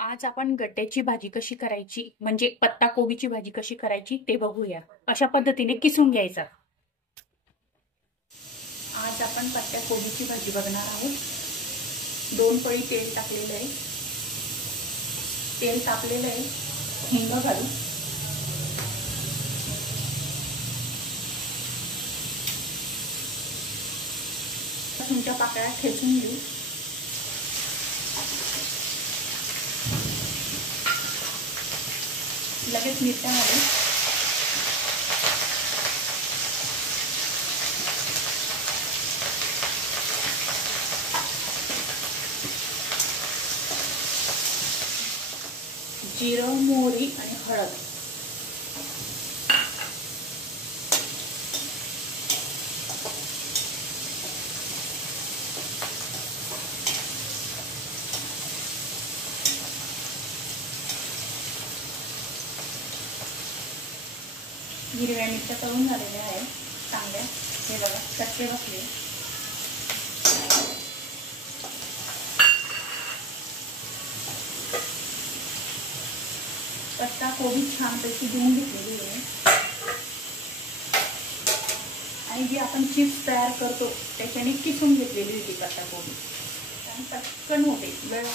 आज आपण गड्ड्याची भाजी कशी करायची म्हणजे पत्ता कोबीची भाजी कशी करायची ते बघूया। अशा पद्धतीने किसून घ्यायचा। आज आपण पत्ता कोबीची भाजी बघणार आहोत। 2 पळी तेल टाकलेलं आहे। तेल तापलेलं आहे। हिंग घालू, लसूणच्या पाकळ्या ठेचून घेऊ, लगेच मिरच्या घालू, जिरं, मोहरी आणि हळद, हिरव्या मिरच्या तळून झालेल्या आहेत चांगल्या। हे बघा चटके बसले। पत्ता कोबी छानपैकी धुवून घेतलेली आहे आणि जी आपण चिप्स तयार करतो त्याच्याने किसून घेतलेली होती पत्ता कोबी। आणि पटकन होते, वेळ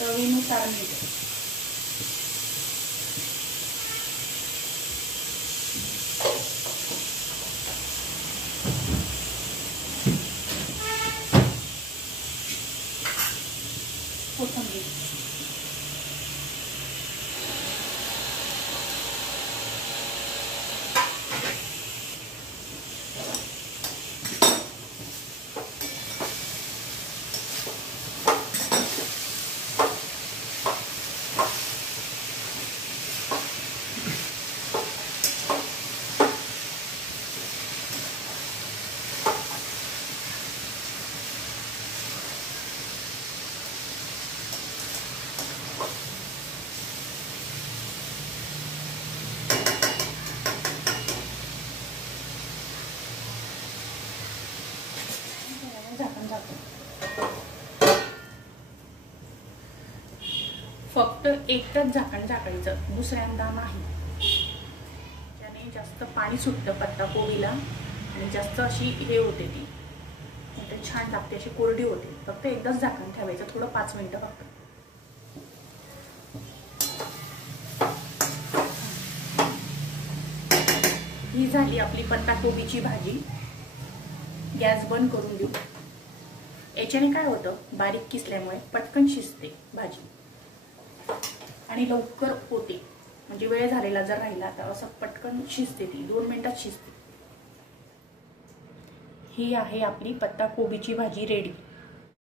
चवीनुसार मीठ, कोथिंबीर, झाकण टाकू। फक्त एकच झाकण टाकायचं, दुसऱ्यांदा नाही। त्याने जास्त पाणी सुटतं पत्ता कोबीला आणि जास्त अशी हे होते, ती छान लागते, अशी कोरडी होते। फक्त एकदाच झाकण ठेवायचं, थोडं 5 मिनिटं फक्त। ही झाली आपली पत्ता कोबीची भाजी। गॅस बंद करून देऊ। याच्याने काय होतं, बारीक किसल्यामुळे पटकन शिजते भाजी आणि लवकर होते। म्हणजे वेळ झालेला जर राहिला तर असं पटकन शिजते, ती 2 मिनिटात शिजते। ही आहे आपली पत्ता कोबीची भाजी रेडी।